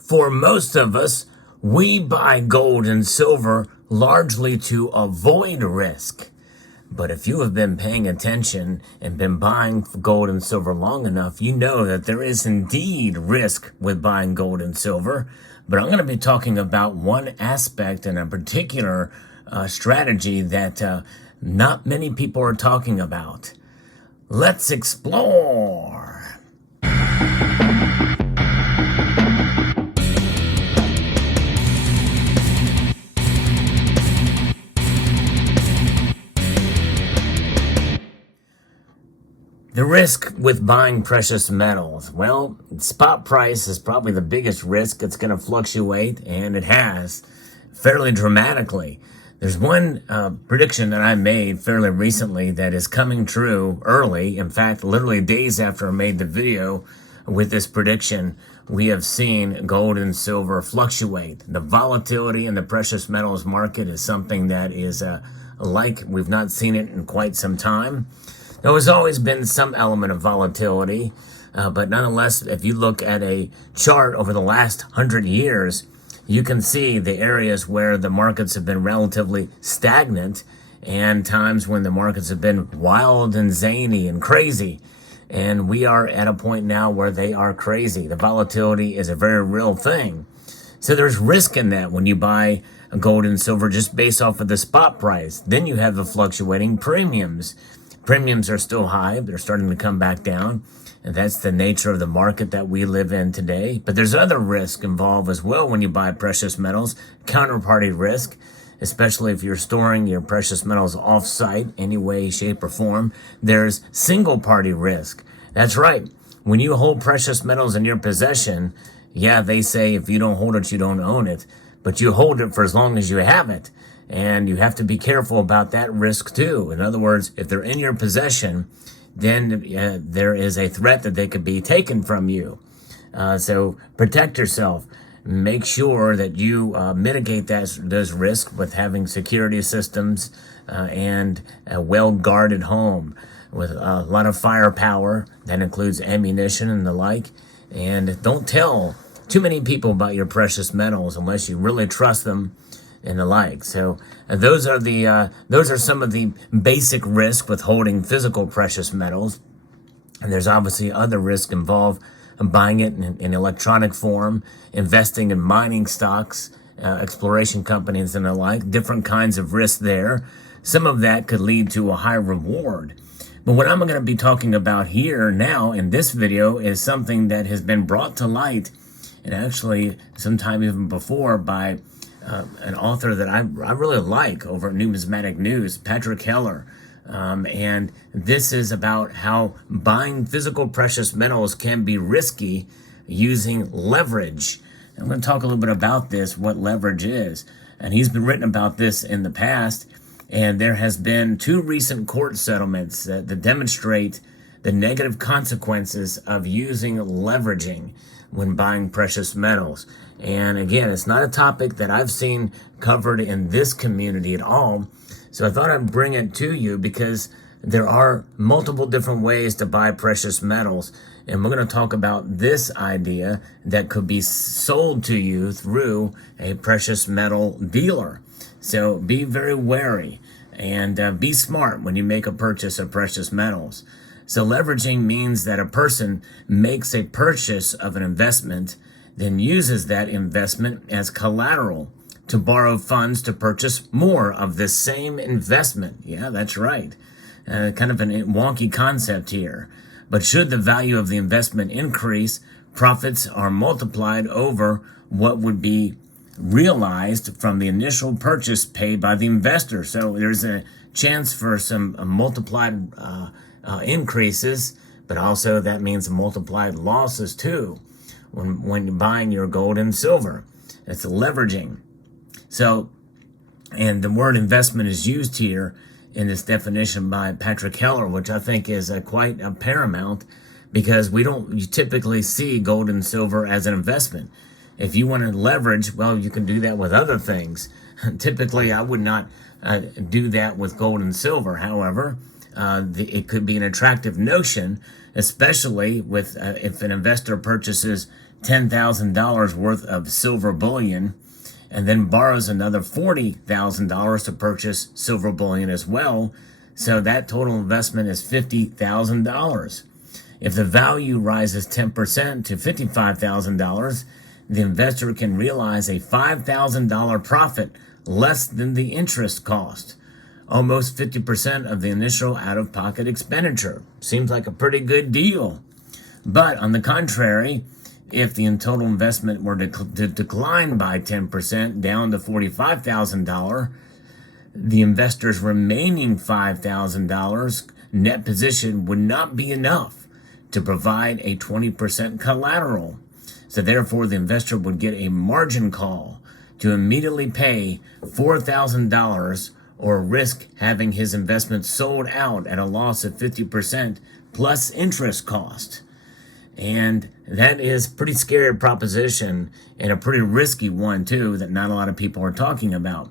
For most of us, we buy gold and silver largely to avoid risk. But if you have been paying attention and been buying gold and silver long enough, you know that there is indeed risk with buying gold and silver. But I'm going to be talking about one aspect and a particular strategy that not many people are talking about. Let's explore. The risk with buying precious metals. Well, spot price is probably the biggest risk. It's going to fluctuate, and it has fairly dramatically. There's one prediction that I made fairly recently that is coming true early. In fact, literally days after I made the video with this prediction, we have seen gold and silver fluctuate. The volatility in the precious metals market is something that is like we've not seen it in quite some time. There has always been some element of volatility, but nonetheless, if you look at a chart over the last 100 years, you can see the areas where the markets have been relatively stagnant and times when the markets have been wild and zany and crazy. And we are at a point now where they are crazy. The volatility is a very real thing. So there's risk in that when you buy gold and silver just based off of the spot price. Then you have the fluctuating premiums. Premiums are still high, but they're starting to come back down. And that's the nature of the market that we live in today. But there's other risk involved as well when you buy precious metals. Counterparty risk, especially if you're storing your precious metals off-site any way, shape, or form. There's single-party risk. That's right. When you hold precious metals in your possession, yeah, they say if you don't hold it, you don't own it. But you hold it for as long as you have it. And you have to be careful about that risk too. In other words, if they're in your possession, then there is a threat that they could be taken from you. So protect yourself. Make sure that you mitigate those risks with having security systems and a well-guarded home with a lot of firepower. That includes ammunition and the like. And don't tell too many people about your precious metals unless you really trust them and the like. So those are some of the basic risks with holding physical precious metals. And there's obviously other risk involved in buying it in electronic form, investing in mining stocks, exploration companies and the like, different kinds of risk there. Some of that could lead to a high reward. But what I'm going to be talking about here now in this video is something that has been brought to light, and actually sometime even before, by an author that I really like over at Numismatic News, Patrick Heller. And this is about how buying physical precious metals can be risky using leverage. I'm going to talk a little bit about this, what leverage is. And he's been written about this in the past. And there has been 2 recent court settlements that demonstrate the negative consequences of using leveraging when buying precious metals. And again, it's not a topic that I've seen covered in this community at all. So I thought I'd bring it to you because there are multiple different ways to buy precious metals. And we're going to talk about this idea that could be sold to you through a precious metal dealer. So be very wary and be smart when you make a purchase of precious metals. So leveraging means that a person makes a purchase of an investment, then uses that investment as collateral to borrow funds to purchase more of the same investment. Yeah, that's right. Kind of a wonky concept here. But should the value of the investment increase, profits are multiplied over what would be realized from the initial purchase paid by the investor. So there's a chance for some multiplied increases, but also that means multiplied losses too when you're buying your gold and silver. It's leveraging. So, and the word investment is used here in this definition by Patrick Heller, which I think is quite paramount because you typically see gold and silver as an investment. If you want to leverage, well, you can do that with other things. Typically, I would not do that with gold and silver. However, it could be an attractive notion, especially with if an investor purchases $10,000 worth of silver bullion, and then borrows another $40,000 to purchase silver bullion as well. So that total investment is $50,000. If the value rises 10% to $55,000, the investor can realize a $5,000 profit less than the interest cost, almost 50% of the initial out-of-pocket expenditure. Seems like a pretty good deal. But on the contrary, if the total investment were to decline by 10% down to $45,000, the investor's remaining $5,000 net position would not be enough to provide a 20% collateral. So therefore, the investor would get a margin call to immediately pay $4,000 or risk having his investment sold out at a loss of 50% plus interest cost. And that is a pretty scary proposition and a pretty risky one, too, that not a lot of people are talking about.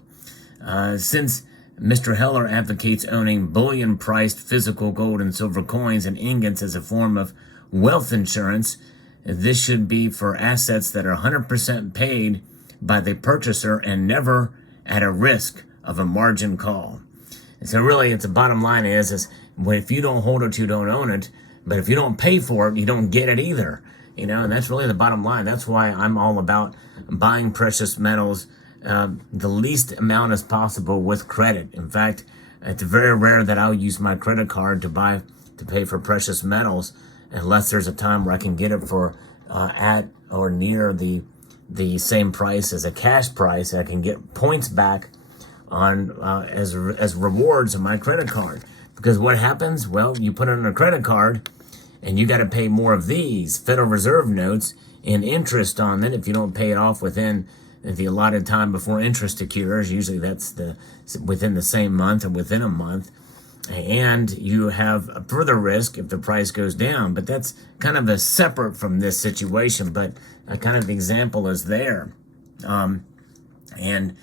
Since Mr. Heller advocates owning bullion-priced physical gold and silver coins and ingots as a form of wealth insurance, this should be for assets that are 100% paid by the purchaser and never at a risk of a margin call. And so really, it's the bottom line is if you don't hold it, you don't own it. But if you don't pay for it, you don't get it either. And that's really the bottom line. That's why I'm all about buying precious metals the least amount as possible with credit. In fact, it's very rare that I'll use my credit card to pay for precious metals unless there's a time where I can get it for at or near the same price as a cash price. I can get points back on as rewards on my credit card. Because what happens? Well, you put it on a credit card and you got to pay more of these Federal Reserve notes and interest on it if you don't pay it off within the allotted time before interest occurs. Usually that's within the same month or within a month. And you have a further risk if the price goes down. But that's kind of a separate from this situation, but a kind of example is there. And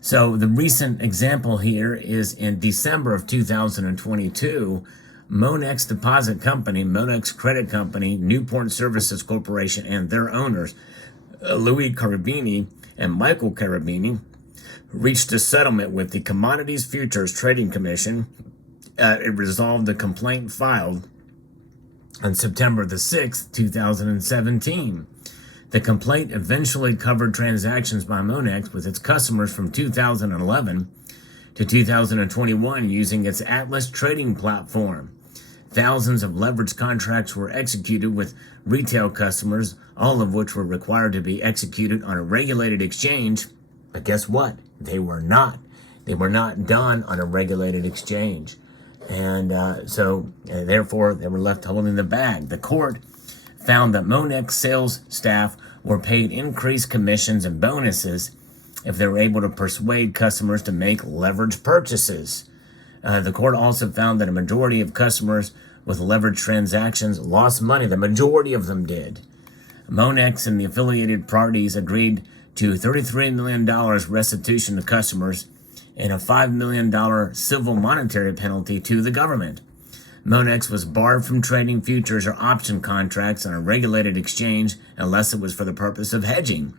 so the recent example here is in December of 2022, Monex Deposit Company, Monex Credit Company, Newport Services Corporation, and their owners, Louis Carabini and Michael Carabini, reached a settlement with the Commodities Futures Trading Commission. It resolved the complaint filed on September the 6th, 2017. The complaint eventually covered transactions by Monex with its customers from 2011 to 2021 using its Atlas trading platform. Thousands of leveraged contracts were executed with retail customers, all of which were required to be executed on a regulated exchange. But guess what? They were not. They were not done on a regulated exchange. And therefore, they were left holding the bag. The court found that Monex sales staff were paid increased commissions and bonuses if they were able to persuade customers to make leveraged purchases. The court also found that a majority of customers with leveraged transactions lost money. The majority of them did. Monex and the affiliated parties agreed to $33 million restitution to customers and a $5 million civil monetary penalty to the government. Monex was barred from trading futures or option contracts on a regulated exchange unless it was for the purpose of hedging.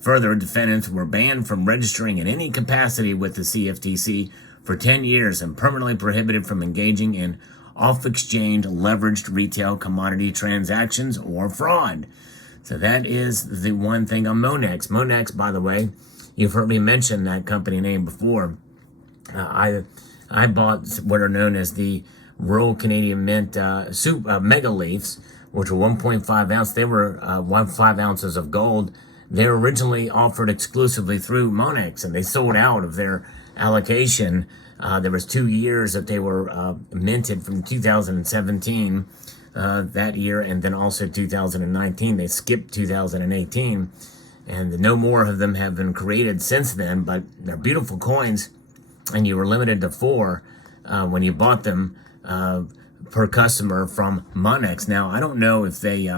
Further, defendants were banned from registering in any capacity with the CFTC for 10 years and permanently prohibited from engaging in off-exchange leveraged retail commodity transactions or fraud. So that is the one thing on Monex. Monex, by the way, you've heard me mention that company name before. I bought what are known as the Royal Canadian Mint Mega Leafs, which were 1.5 ounce. They were 5 ounces of gold. They were originally offered exclusively through Monex, and they sold out of their allocation. There was 2 years that they were minted from 2017 that year, and then also 2019. They skipped 2018, and no more of them have been created since then, but they're beautiful coins, and you were limited to 4 when you bought them per customer from Monex. Now, I don't know if they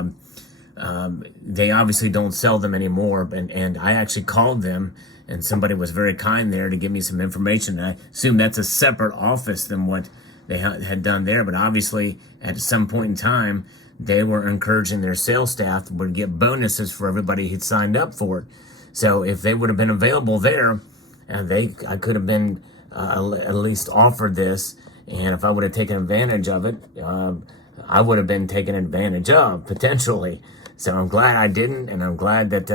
obviously don't sell them anymore, and I actually called them, and somebody was very kind there to give me some information. I assume that's a separate office than what they had done there, but obviously at some point in time, they were encouraging their sales staff would get bonuses for everybody who'd signed up for it. So if they would have been available there, I could have been at least offered this, and if I would have taken advantage of it, I would have been taken advantage of potentially. So I'm glad I didn't, and I'm glad that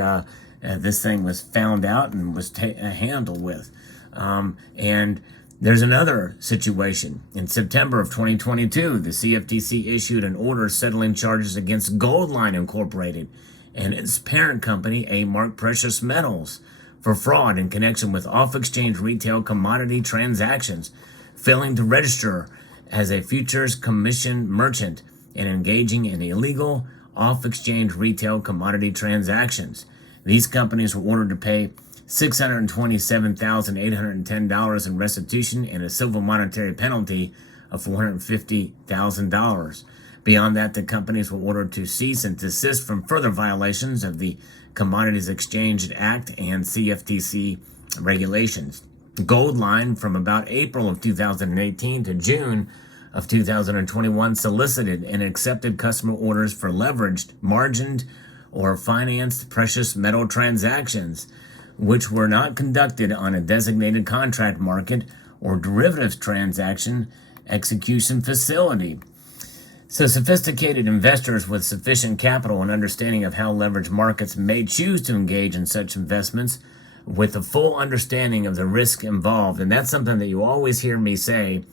this thing was found out and was handled with. And there's another situation. In September of 2022, the CFTC issued an order settling charges against Goldline Incorporated and its parent company, A-Mark Precious Metals, for fraud in connection with off-exchange retail commodity transactions, failing to register as a futures commission merchant and engaging in illegal off-exchange retail commodity transactions. These companies were ordered to pay $627,810 in restitution and a civil monetary penalty of $450,000. Beyond that, the companies were ordered to cease and desist from further violations of the Commodities Exchange Act and CFTC regulations. Goldline, from about April of 2018 to June of 2021, solicited and accepted customer orders for leveraged, margined, or financed precious metal transactions, which were not conducted on a designated contract market or derivatives transaction execution facility. So sophisticated investors with sufficient capital and understanding of how leveraged markets may choose to engage in such investments with a full understanding of the risk involved. And that's something that you always hear me say,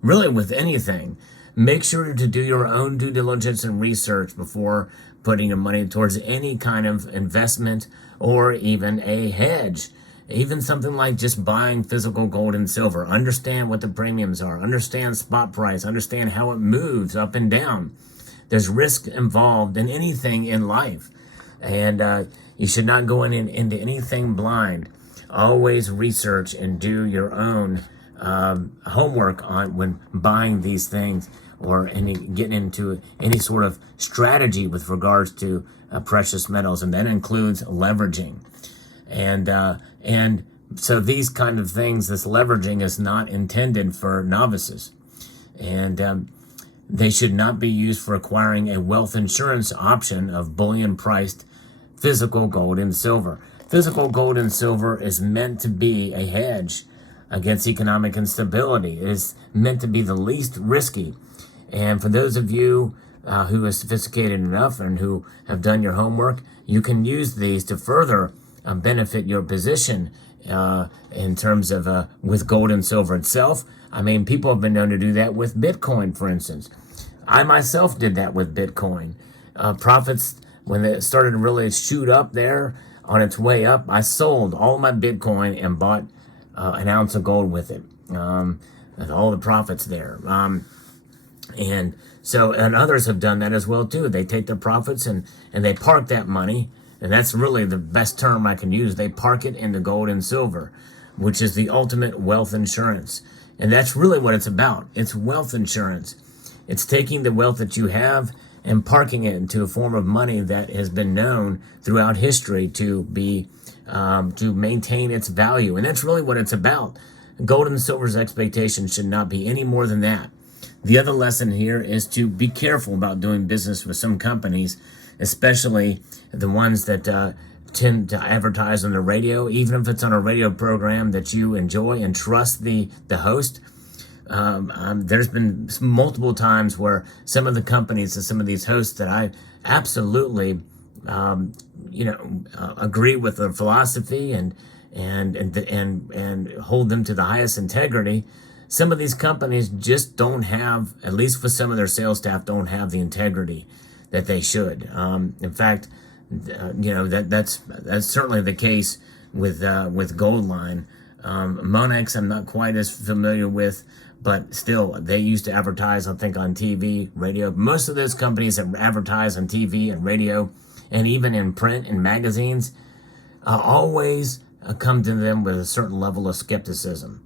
really with anything. Make sure to do your own due diligence and research before putting your money towards any kind of investment or even a hedge. Even something like just buying physical gold and silver. Understand what the premiums are. Understand spot price. Understand how it moves up and down. There's risk involved in anything in life. And you should not go into anything blind. Always research and do your own homework on when buying these things or getting into any sort of strategy with regards to precious metals. And that includes leveraging. And so these kind of things, this leveraging is not intended for novices. And they should not be used for acquiring a wealth insurance option of bullion-priced physical gold and silver. Physical gold and silver is meant to be a hedge against economic instability. It is meant to be the least risky. And for those of you who are sophisticated enough and who have done your homework, you can use these to further benefit your position in terms of with gold and silver itself. I mean, people have been known to do that with Bitcoin, for instance. I myself did that with Bitcoin. Profits, when it started to really shoot up there on its way up, I sold all my Bitcoin and bought an ounce of gold with it. And all the profits there. And others have done that as well too. They take their profits and they park that money. And that's really the best term I can use. They park it into gold and silver, which is the ultimate wealth insurance. And that's really what it's about. It's wealth insurance. It's taking the wealth that you have and parking it into a form of money that has been known throughout history to be to maintain its value. And that's really what it's about. Gold and silver's expectation should not be any more than that. The other lesson here is to be careful about doing business with some companies, especially the ones that tend to advertise on the radio, even if it's on a radio program that you enjoy and trust the host. There's been multiple times where some of the companies and some of these hosts that I absolutely, agree with their philosophy and hold them to the highest integrity. Some of these companies just don't have, at least for some of their sales staff, don't have the integrity that they should. In fact, that's certainly the case with Goldline. Monex, I'm not quite as familiar with, but still, they used to advertise, I think, on TV, radio. Most of those companies that advertise on TV and radio, and even in print and magazines, always come to them with a certain level of skepticism.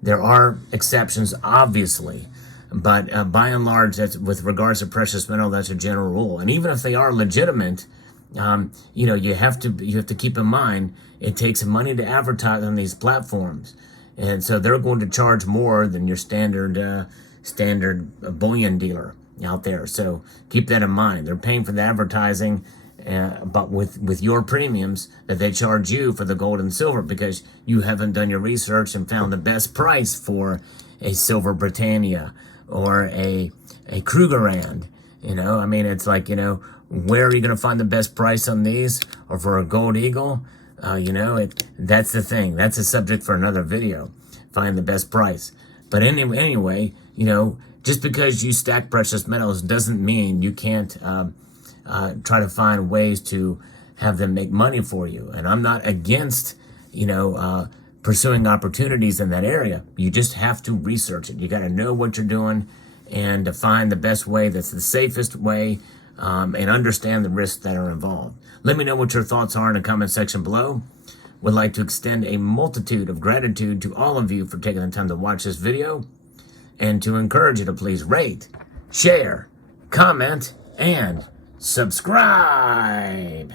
There are exceptions, obviously, but by and large, that's with regards to precious metal, that's a general rule. And even if they are legitimate, you have to keep in mind it takes money to advertise on these platforms, and so they're going to charge more than your standard bullion dealer. out there. So keep that in mind. They're paying for the advertising, but with your premiums that they charge you for the gold and silver because you haven't done your research and found the best price for a silver Britannia or a Krugerrand. I mean, it's like, where are you going to find the best price on these, or for a gold eagle? That's the thing. That's a subject for another video. Find the best price. But anyway, just because you stack precious metals doesn't mean you can't try to find ways to have them make money for you. And I'm not against, pursuing opportunities in that area. You just have to research it. You got to know what you're doing and to find the best way that's the safest way, and understand the risks that are involved. Let me know what your thoughts are in the comment section below. Would like to extend a multitude of gratitude to all of you for taking the time to watch this video, and to encourage you to please rate, share, comment, and subscribe.